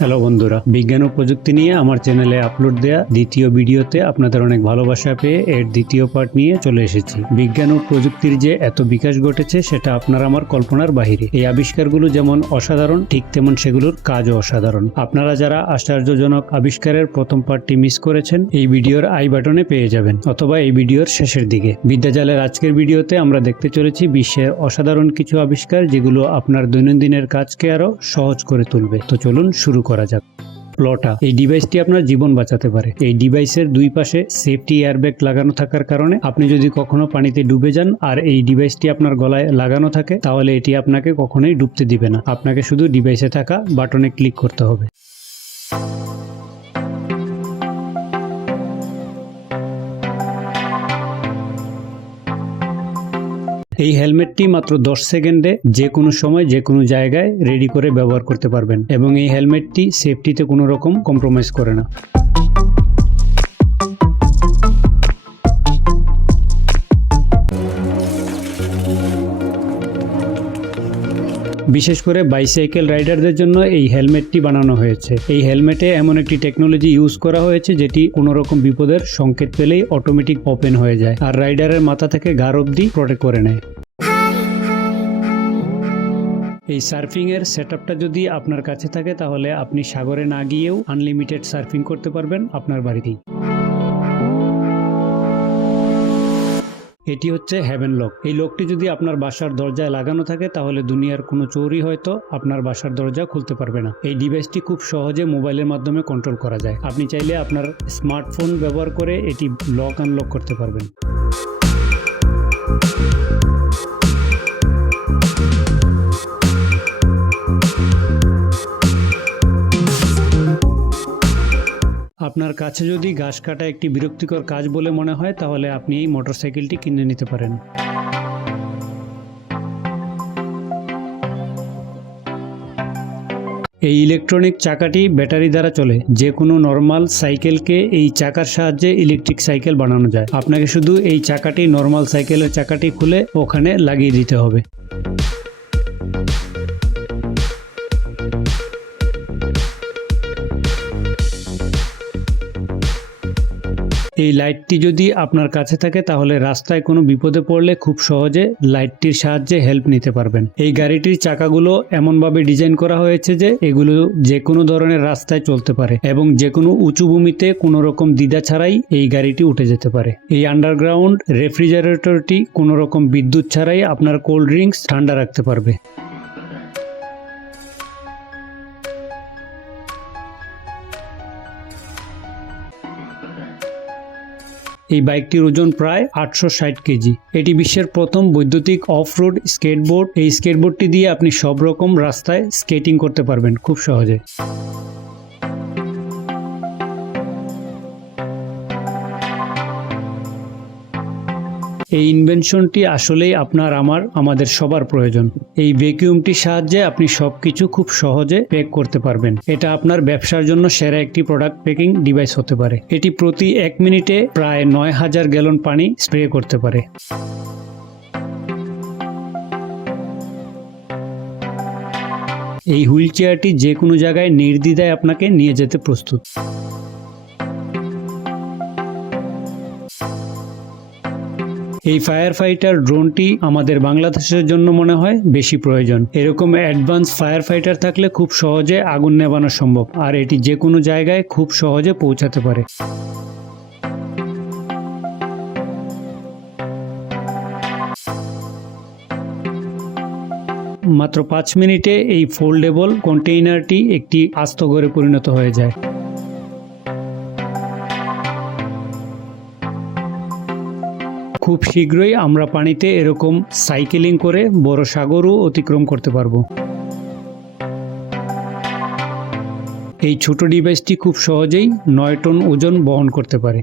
Hello বন্ধুরা, বিজ্ঞান ও প্রযুক্তি নিয়ে আমার চ্যানেলে আপলোড দেয়া দ্বিতীয় ভিডিওতে আপনাদের অনেক ভালোবাসা পেয়ে এর দ্বিতীয় পার্ট নিয়ে চলে এসেছি। বিজ্ঞান ও প্রযুক্তির যে এত বিকাশ ঘটেছে সেটা আপনার আমার কল্পনার বাহিরে। এই আবিষ্কারগুলো যেমন অসাধারণ, ঠিক তেমন সেগুলোর কাজও অসাধারণ। আপনারা যারা আশ্চর্যজনক আবিষ্কারের প্রথম পার্টটি মিস করেছেন, এই ভিডিওর আই বাটনে পেয়ে যাবেন, অথবা এই ভিডিওর শেষের দিকে। বিদ্যাজালের আজকের ভিডিওতে আমরা দেখতে চলেছি বিশ্বের অসাধারণ কিছু আবিষ্কার, যেগুলো আপনার দৈনন্দিনের কাজকে আরো সহজ করে তুলবে। তো চলুন শুরু করা যাক। প্লটা, এই ডিভাইসটি আপনার জীবন বাঁচাতে পারে। এই ডিভাইসের দুই পাশে সেফটি এয়ারব্যাগ লাগানো থাকার কারণে আপনি যদি কখনো পানিতে ডুবে যান আর এই ডিভাইসটি আপনার গলায় লাগানো থাকে, তাহলে এটি আপনাকে কখনোই ডুবতে দিবে না। আপনাকে শুধু ডিভাইসে থাকা বাটনে ক্লিক করতে হবে। এই হেলমেটটি মাত্র 10 সেকেন্ডে যে কোনো সময় যে কোনো জায়গায় রেডি করে ব্যবহার করতে পারবেন, এবং এই হেলমেটটি সেফটিতে কোনো রকম কম্প্রোমাইজ করে না। বিশেষ করে বাইসাইকেল রাইডারদের জন্য এই হেলমেটটি বানানো হয়েছে। এই হেলমেটে এমন একটি টেকনোলজি ইউজ করা হয়েছে যেটি কোনো রকম বিপদের সংকেত পেলেই অটোমেটিক ওপেন হয়ে যায় আর রাইডারের মাথা থেকে ঘাড় অবধি প্রোটেক্ট করে নেয়। এই সার্ফিং এর সেটআপটা যদি আপনার কাছে থাকে, তাহলে আপনি সাগরে না গিয়েও আনলিমিটেড সার্ফিং করতে পারবেন আপনার বাড়িতেই। এটি হচ্ছে হেভেন লক। এই লকটি যদি আপনার বাসার দরজায় লাগানো থাকে, তাহলে দুনিয়ার কোনো চোরই হয়তো আপনার বাসার দরজা খুলতে পারবে না। এই ডিভাইসটি খুব সহজে মোবাইলের মাধ্যমে কন্ট্রোল করা যায়। আপনি চাইলে আপনার স্মার্টফোন ব্যবহার করে এটি লক আনলক করতে পারবেন। আপনার কাছে যদি ঘাস কাটা একটি বিরক্তিকর কাজ বলে মনে হয়, তাহলে আপনি এই মোটরসাইকেলটি কিনে নিতে পারেন। এই ইলেকট্রনিক চাকাটি ব্যাটারি দ্বারা চলে। যে কোনো নর্মাল সাইকেলকে এই চাকার সাহায্যে ইলেকট্রিক সাইকেল বানানো যায়। আপনাকে শুধু এই চাকাটি নর্মাল সাইকেলের চাকাটি খুলে ওখানে লাগিয়ে দিতে হবে। এই লাইটটি যদি আপনার কাছে থাকে, তাহলে রাস্তায় কোনো বিপদে পড়লে খুব সহজে লাইটটির সাহায্যে হেল্প নিতে পারবেন। এই গাড়িটির চাকাগুলো এমনভাবে ডিজাইন করা হয়েছে যে এগুলো যে কোনো ধরনের রাস্তায় চলতে পারে এবং যে কোনো উঁচু ভূমিতে কোনো রকম দ্বিধা ছাড়াই এই গাড়িটি উঠে যেতে পারে। এই আন্ডারগ্রাউন্ড রেফ্রিজারেটরটি কোনো রকম বিদ্যুৎ ছাড়াই আপনার কোল্ড ড্রিঙ্কস ঠান্ডা রাখতে পারবে। এই বাইকটির ওজন প্রায় 860 কেজি। এটি বিশ্বের প্রথম বৈদ্যুতিক অফ রোড স্কেটবোর্ড। এই স্কেটবোর্ডটি দিয়ে আপনি সব রকম রাস্তায় স্কেটিং করতে পারবেন খুব সহজে। এই ইনভেনশনটি আসলেই আমাদের সবার প্রয়োজন। এই ভ্যাকুয়ামটির সাহায্যে আপনি সবকিছু খুব সহজে প্যাক করতে পারবেন। এটা আপনার ব্যবসার জন্য সেরা একটি প্রোডাক্ট প্যাকিং ডিভাইস হতে পারে। এটি প্রতি 1 মিনিটে প্রায় 9000 গ্যালন পানি স্প্রে করতে পারে। এই হুইল চেয়ারটি যে কোনো জায়গায় নির্দ্বিধায় আপনাকে নিয়ে যেতে প্রস্তুত। এই ফায়ার ফাইটার ড্রোনটি আমাদের বাংলাদেশের জন্য মনে হয় বেশি প্রয়োজন। এরকম অ্যাডভান্স ফায়ার ফাইটার থাকলে খুব সহজে আগুন নেভানো সম্ভব, আর এটি যে কোনো জায়গায় খুব সহজে পৌঁছাতে পারে। মাত্র 5 মিনিটে এই ফোল্ডেবল কন্টেইনারটি একটি আস্ত ঘরে পরিণত হয়ে যায়। খুব শীঘ্রই আমরা পানিতে এরকম সাইকেলিং করে বড় সাগরও অতিক্রম করতে পারবো। এই ছোট ডিভাইসটি খুব সহজেই 9 টন ওজন বহন করতে পারে।